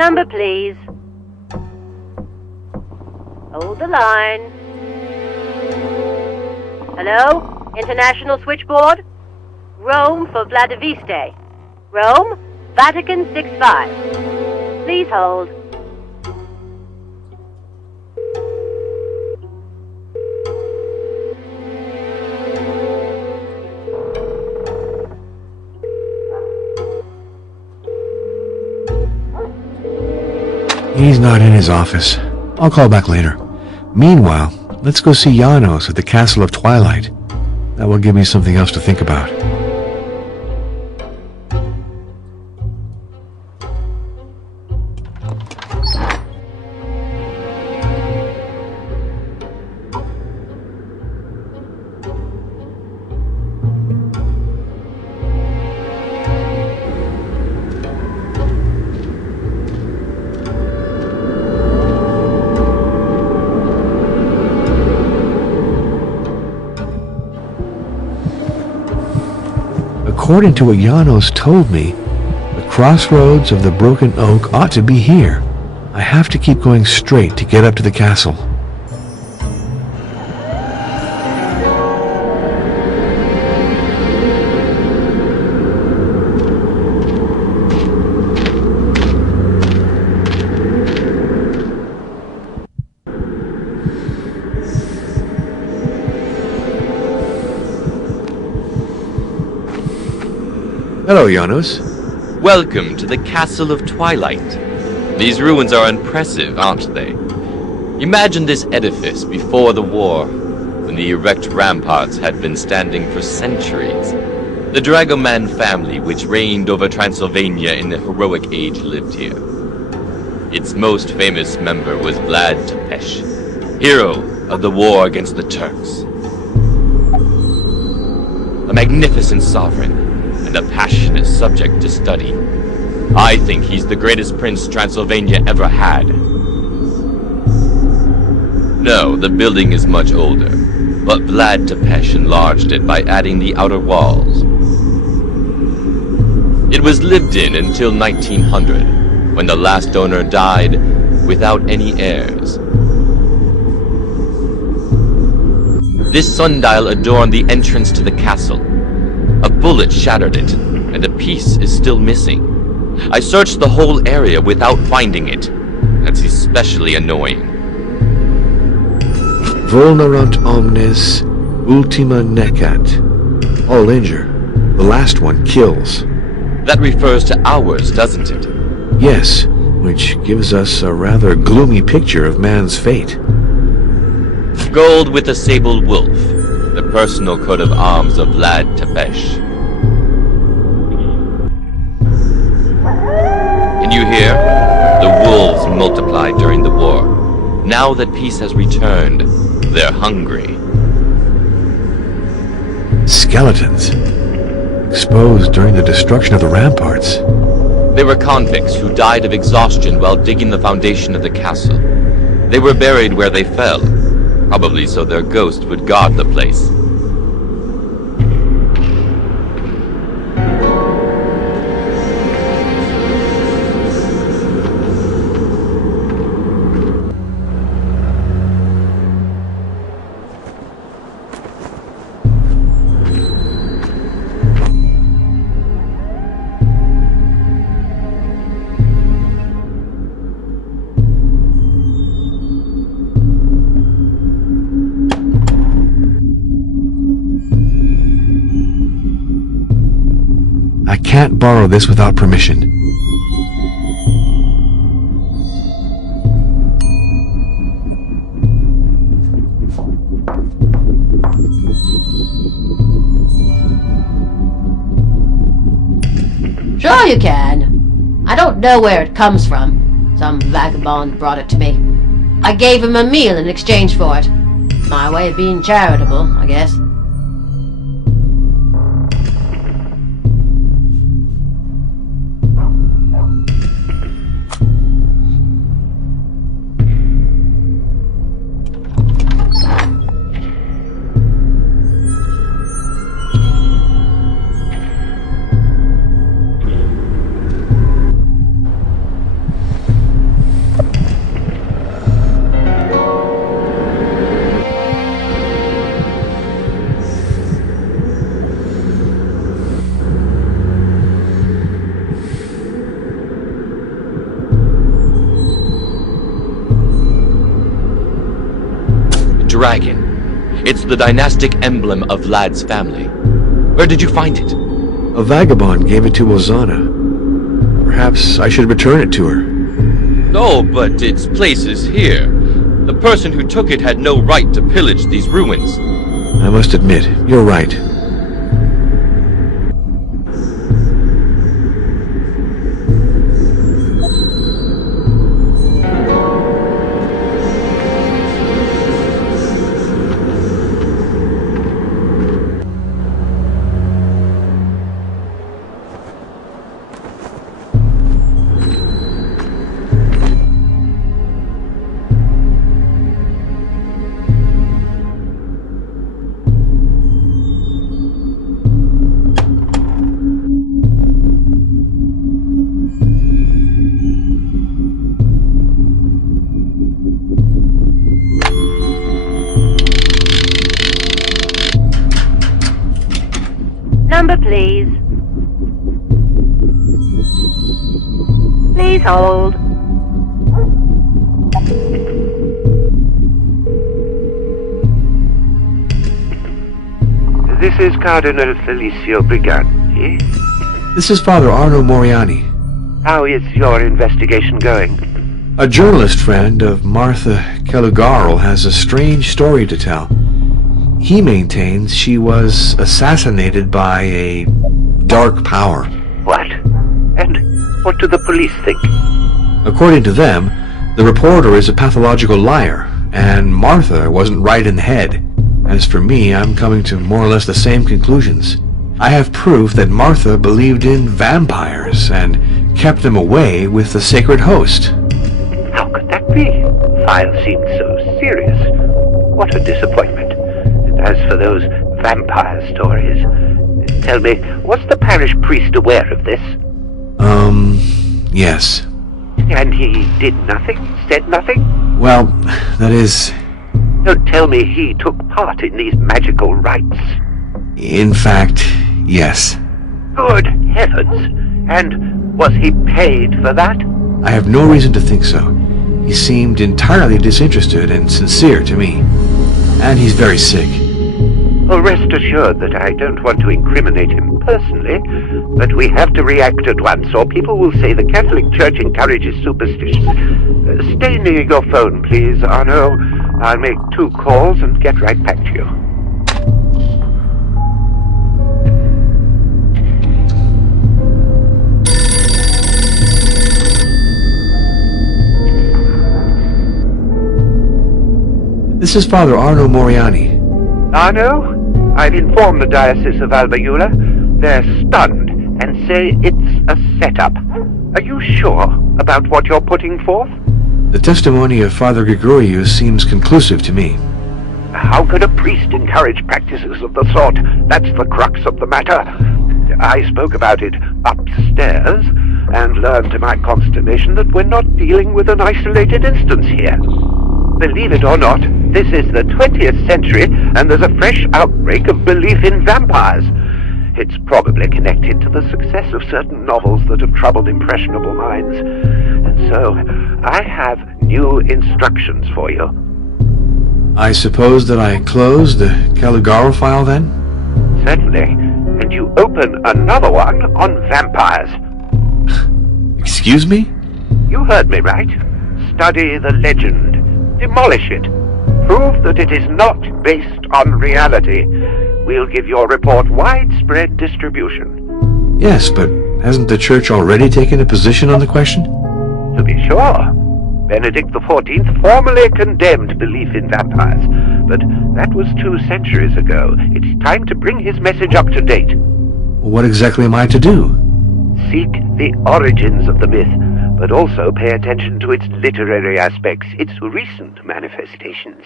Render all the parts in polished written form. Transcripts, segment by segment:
number, please. Hold the line. Hello? International switchboard? Rome for Vladiviste. Rome, Vatican 65. Please hold. He's not in his office. I'll call back later. Meanwhile, let's go see Janos at the Castle of Twilight. That will give me something else to think about. According to what Janos told me, the crossroads of the Broken Oak ought to be here. I have to keep going straight to get up to the castle. Hello, Janos. Welcome to the Castle of Twilight. These ruins are impressive, aren't they? Imagine this edifice before the war, when the erect ramparts had been standing for centuries. The Dragoman family, which reigned over Transylvania in the heroic age, lived here. Its most famous member was Vlad Tepes, hero of the war against the Turks. A magnificent sovereign, and a passionate subject to study. I think he's the greatest prince Transylvania ever had. No, the building is much older, but Vlad Tepes enlarged it by adding the outer walls. It was lived in until 1900, when the last owner died without any heirs. This sundial adorned the entrance to the castle. A bullet shattered it, and a piece is still missing. I searched the whole area without finding it. That's especially annoying. Vulnerant omnes, ultima necat. All injure. The last one kills. That refers to ours, doesn't it? Yes, which gives us a rather gloomy picture of man's fate. Gold with a sable wolf. The personal coat of arms of Vlad Tepes. Can you hear? The wolves multiplied during the war. Now that peace has returned, they're hungry. Skeletons. Exposed during the destruction of the ramparts. They were convicts who died of exhaustion while digging the foundation of the castle. They were buried where they fell, probably so their ghost would guard the place. I can't borrow this without permission. Sure you can. I don't know where it comes from. Some vagabond brought it to me. I gave him a meal in exchange for it. My way of being charitable, I guess. dragon. It's the dynastic emblem of Lad's family. Where did you find it? A vagabond gave it to Ozana. Perhaps I should return it to her. No, but its place is here. The person who took it had no right to pillage these ruins. I must admit, you're right. Number, please. Please hold. This is Cardinal Felicio Briganti. This is Father Arno Moriani, How is your investigation going? a journalist friend of Martha Kelugaro, has a strange story to tell. He maintains she was assassinated by a dark power. What? And what do the police think? According to them, the reporter is a pathological liar, and Martha wasn't right in the head. As for me, I'm coming to more or less the same conclusions. I have proof that Martha believed in vampires and kept them away with the sacred host. How could that be? The file seemed so serious. What a disappointment. And as for those vampire stories, tell me, was the parish priest aware of this? Yes. And he did nothing? Said nothing? Well, that is... Don't tell me he took part in these magical rites. In fact, yes. Good heavens! And was he paid for that? I have no reason to think so. He seemed entirely disinterested and sincere to me. And he's very sick. Well, rest assured that I don't want to incriminate him personally, but we have to react at once, or people will say the Catholic Church encourages superstition. Stay near your phone, please, Arno. I'll make 2 calls and get right back to you. This is Father Arno Moriani. Arno, I've informed the Diocese of Albayula. They're stunned and say it's a setup. Are you sure about what you're putting forth? The testimony of Father Gregoriou seems conclusive to me. How could a priest encourage practices of the sort? That's the crux of the matter. I spoke about it upstairs and learned to my consternation that we're not dealing with an isolated instance here. Believe it or not, this is the 20th century and there's a fresh outbreak of belief in vampires. It's probably connected to the success of certain novels that have troubled impressionable minds. And so, I have new instructions for you. I suppose that I close the Calugaro file then? Certainly. And you open another one on vampires. Excuse me? You heard me right. Study the legend. Demolish it. Prove that it is not based on reality. We'll give your report widespread distribution. Yes, but hasn't the Church already taken a position on the question? To be sure. Benedict XIV formally condemned belief in vampires, but that was 2 centuries ago. It's time to bring his message up to date. What exactly am I to do? Seek the origins of the myth, but also pay attention to its literary aspects, its recent manifestations.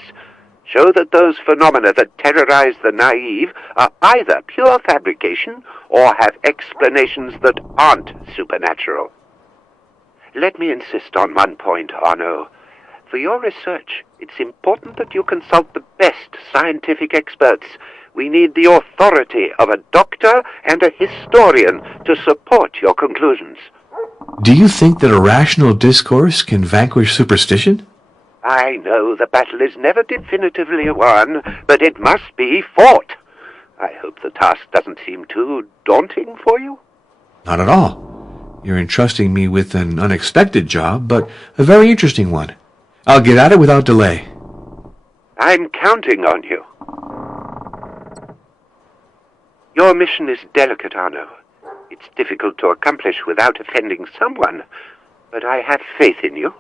Show that those phenomena that terrorize the naive are either pure fabrication or have explanations that aren't supernatural. Let me insist on one point, Arno. For your research, it's important that you consult the best scientific experts. We need the authority of a doctor and a historian to support your conclusions. Do you think that a rational discourse can vanquish superstition? I know the battle is never definitively won, but it must be fought. I hope the task doesn't seem too daunting for you. Not at all. You're entrusting me with an unexpected job, but a very interesting one. I'll get at it without delay. I'm counting on you. Your mission is delicate, Arno. It's difficult to accomplish without offending someone, but I have faith in you.